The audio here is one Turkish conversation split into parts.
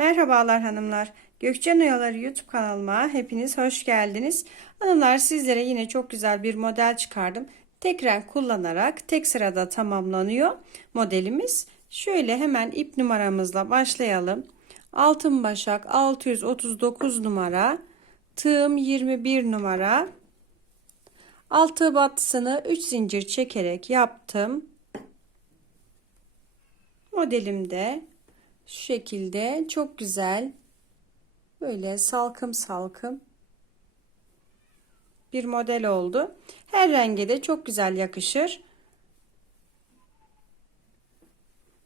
Merhabalar hanımlar. Gökçen Oyaları YouTube kanalıma hepiniz hoş geldiniz. Hanımlar sizlere yine çok güzel bir model çıkardım. Tek renk kullanarak tek sırada tamamlanıyor modelimiz. Şöyle hemen ip numaramızla başlayalım. Altın başak 639 numara, tığım 21 numara. Altı battısını 3 zincir çekerek yaptım. Modelimde şu şekilde çok güzel böyle salkım salkım bir model oldu. Her renge de çok güzel yakışır.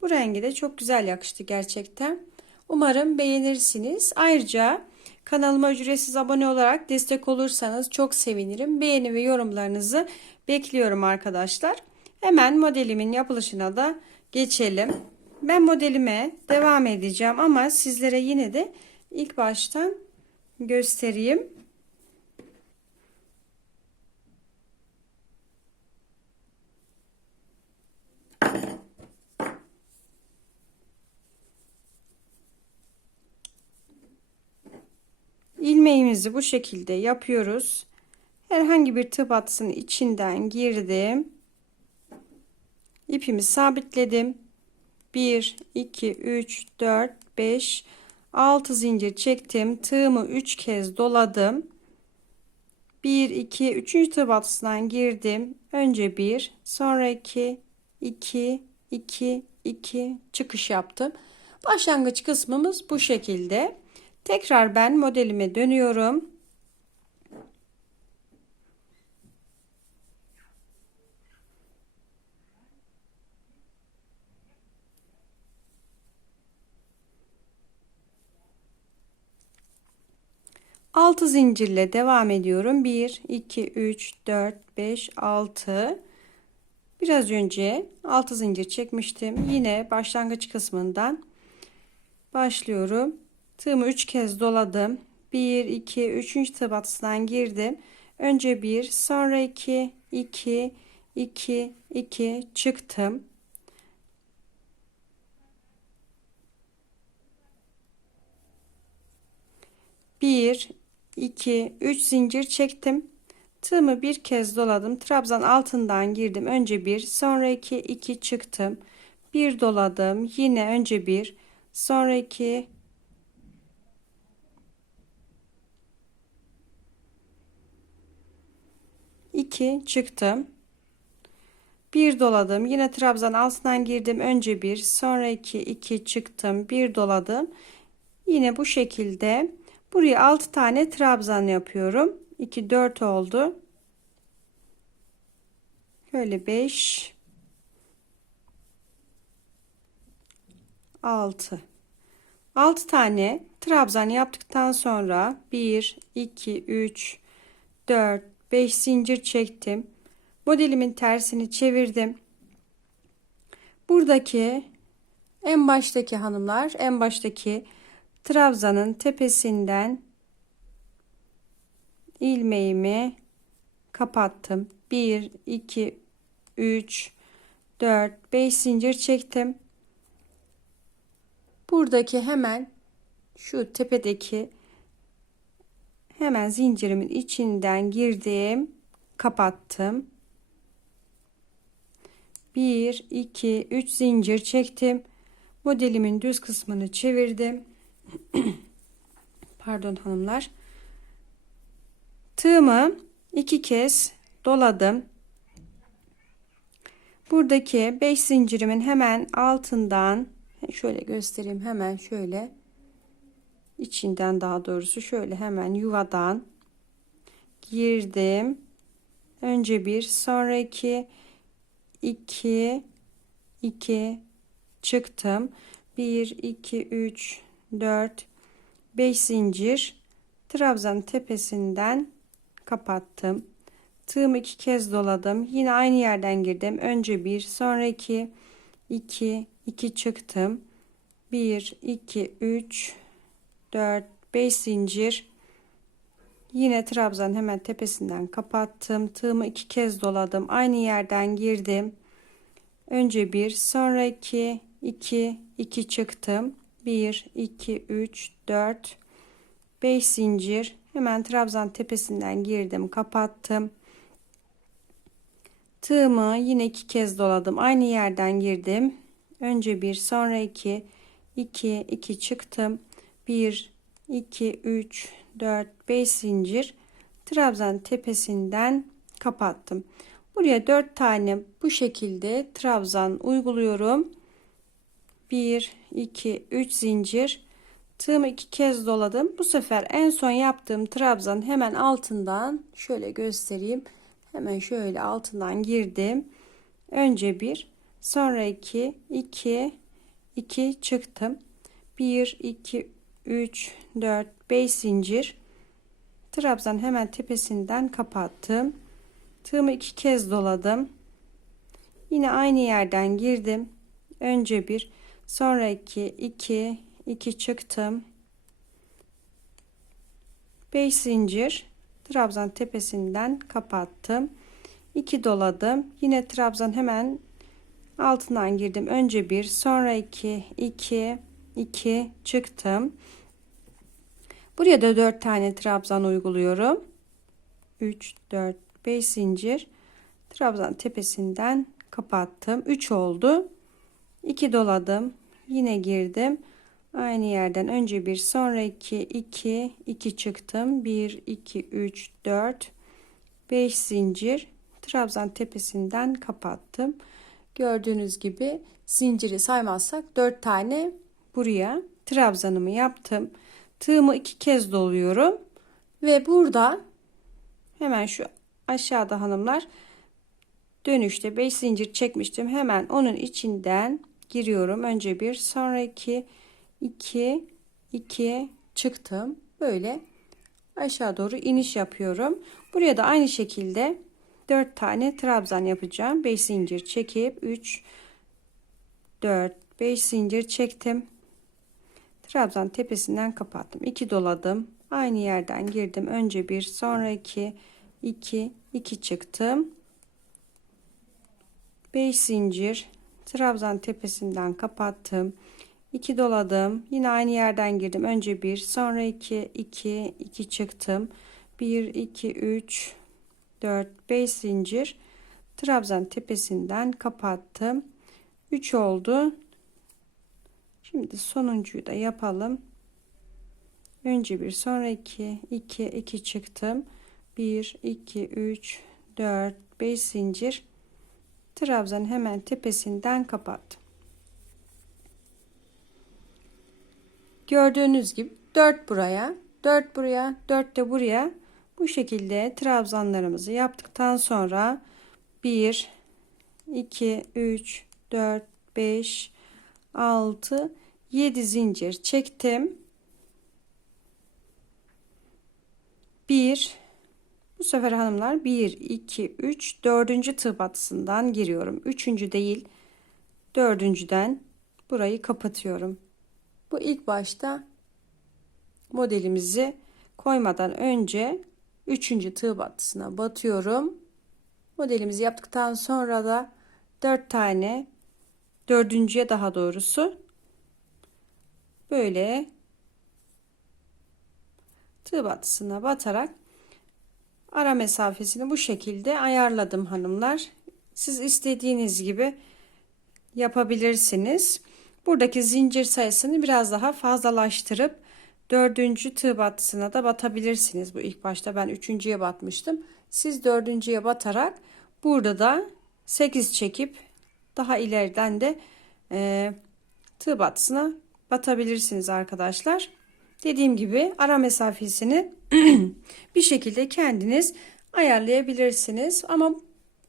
Bu rengi de çok güzel yakıştı gerçekten. Umarım beğenirsiniz. Ayrıca kanalıma ücretsiz abone olarak destek olursanız çok sevinirim. Beğeni ve yorumlarınızı bekliyorum arkadaşlar. Hemen modelimin yapılışına da geçelim. Ben modelime devam edeceğim ama sizlere yine de ilk baştan göstereyim. ilmeğimizi bu şekilde yapıyoruz. Herhangi bir tığ batısının içinden girdim. İpimi sabitledim. 1 2 3 4 5 6 zincir çektim. Tığımı 3 kez doladım. 1 2 3. tığ batısından girdim. Önce 1, sonra 2 2 2 2 çıkış yaptım. Başlangıç kısmımız bu şekilde. Tekrar ben modelime dönüyorum. Altı zincirle devam ediyorum. 1 2 3 4 5 6 Biraz önce 6 zincir çekmiştim. Yine başlangıç kısmından başlıyorum. Tığımı 3 kez doladım. 1 2 3. tığ batısından girdim. Önce 1, sonra 2 2 2 2 çıktım. Bir, iki, üç zincir çektim. Tığımı bir kez doladım. Trabzan altından girdim. Önce bir, sonra iki, iki çıktım. Bir doladım. Yine önce bir, sonra iki, 2 çıktım. Bir doladım. Yine trabzan altından girdim. Önce bir, sonra iki, iki çıktım. Bir doladım. Yine bu şekilde buraya 6 tane trabzan yapıyorum. 2 4 oldu. Şöyle 5 6 6 tane trabzan yaptıktan sonra 1 2 3 4 5 zincir çektim. Modelimin tersini çevirdim. Buradaki en baştaki hanımlar en baştaki trabzanın tepesinden ilmeğimi kapattım. 1 2 3 4 5 zincir çektim. Buradaki hemen şu tepedeki hemen zincirimin içinden girdim kapattım 1 2 3 zincir çektim modelimin düz kısmını çevirdim pardon hanımlar tığımı iki kez doladım buradaki 5 zincirimin hemen altından şöyle göstereyim hemen şöyle içinden daha doğrusu şöyle hemen yuvadan girdim. Önce bir, sonra iki, iki, iki çıktım. Bir, iki, üç, dört, beş zincir trabzan tepesinden kapattım. Tığımı iki kez doladım. Yine aynı yerden girdim. Önce bir, sonra iki, iki, iki çıktım. Bir, iki, üç, 4 5 zincir yine trabzan hemen tepesinden kapattım tığımı iki kez doladım aynı yerden girdim önce bir sonra iki iki iki çıktım 1 2 3 4 5 zincir. Hemen trabzan tepesinden girdim kapattım. Tığımı yine iki kez doladım. Aynı yerden girdim. Önce bir sonra iki. 2 2 çıktım. 1 2 3 4 5 zincir. Trabzan tepesinden kapattım. Buraya 4 tane bu şekilde trabzan uyguluyorum 1 2 3 zincir. Tığımı iki kez doladım. Bu sefer en son yaptığım trabzan hemen altından şöyle göstereyim. Hemen şöyle altından girdim. Önce bir sonra iki iki 2 çıktım. 1 2 3 4 5 zincir. Trabzan hemen tepesinden kapattım. Tığımı iki kez doladım. Yine aynı yerden girdim. Önce bir sonra 2 2 2 çıktım. 5 zincir trabzan tepesinden kapattım. 2 doladım. Yine trabzan hemen altından girdim. Önce bir sonra 2 2 2 çıktım. Buraya da 4 tane trabzan uyguluyorum. 3 4 5 zincir trabzan tepesinden kapattım. 3 oldu 2 doladım yine girdim. Aynı yerden önce bir sonra 2 2 2 çıktım. 1 2 3 4 5 zincir trabzan tepesinden kapattım. Gördüğünüz gibi zinciri saymazsak 4 tane buraya trabzanımı yaptım. Tığımı iki kez doluyorum ve burada hemen şu aşağıda hanımlar dönüşte 5 zincir çekmiştim. Hemen onun içinden giriyorum. Önce bir sonra 2 2 2 çıktım. Böyle aşağı doğru iniş yapıyorum. Buraya da aynı şekilde 4 tane trabzan yapacağım. 5 zincir çekip 3 4 5 zincir çektim. Trabzan tepesinden kapattım. 2 doladım. Aynı yerden girdim. Önce bir sonra 2 2 2 çıktım. 5 zincir trabzan tepesinden kapattım. 2 doladım. Yine aynı yerden girdim. Önce bir sonra 2 2 2 çıktım. 1 2 3 4 5 zincir. Trabzan tepesinden kapattım. 3 oldu. Şimdi sonuncuyu da yapalım. Önce bir sonra 2 2 2 çıktım. 1 2 3 4 5 zincir trabzan hemen tepesinden kapattım gördüğünüz gibi 4 buraya 4 buraya 4 de buraya. Bu şekilde trabzanlarımızı yaptıktan sonra 1 2 3 4 5 6 7 zincir çektim. 1 bu sefer hanımlar 1 2 3 4. tığ batısından giriyorum 3. değil 4.den burayı kapatıyorum bu ilk başta modelimizi koymadan önce 3. tığ battısına batıyorum. Modelimizi yaptıktan sonra da 4 tane dördüncüye daha doğrusu böyle tığ battısına batarak ara mesafesini bu şekilde ayarladım hanımlar. Siz istediğiniz gibi yapabilirsiniz. Buradaki zincir sayısını biraz daha fazlalaştırıp dördüncü tığ battısına da batabilirsiniz. Bu ilk başta ben üçüncüye batmıştım. Siz dördüncüye batarak burada da 8 çekip daha ileriden de e, tığ battısına batabilirsiniz arkadaşlar. Dediğim gibi ara mesafesini bir şekilde kendiniz ayarlayabilirsiniz. Ama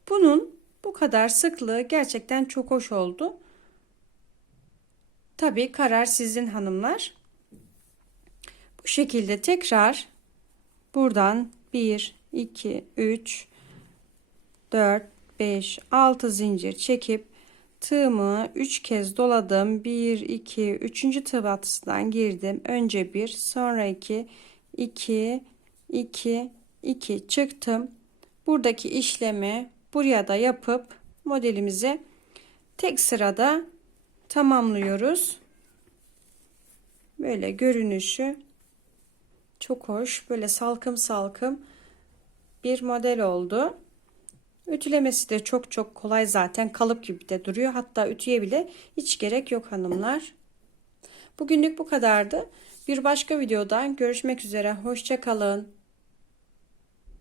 bunun bu kadar sıklığı gerçekten çok hoş oldu. Tabi karar sizin hanımlar. Bu şekilde tekrar buradan 1, 2, 3, 4, 5, 6 zincir çekip tığımı 3 kez doladım. 1, 2, 3. tığ batısından girdim. Önce 1, sonra 2, 2, 2, 2 çıktım. Buradaki işlemi buraya da yapıp modelimizi tek sırada tamamlıyoruz. Böyle görünüşü çok hoş. Böyle salkım salkım bir model oldu. Ütülemesi de çok çok kolay zaten kalıp gibi de duruyor. Hatta ütüye bile hiç gerek yok hanımlar. Bugünlük bu kadardı. Bir başka videodan görüşmek üzere. Hoşça kalın.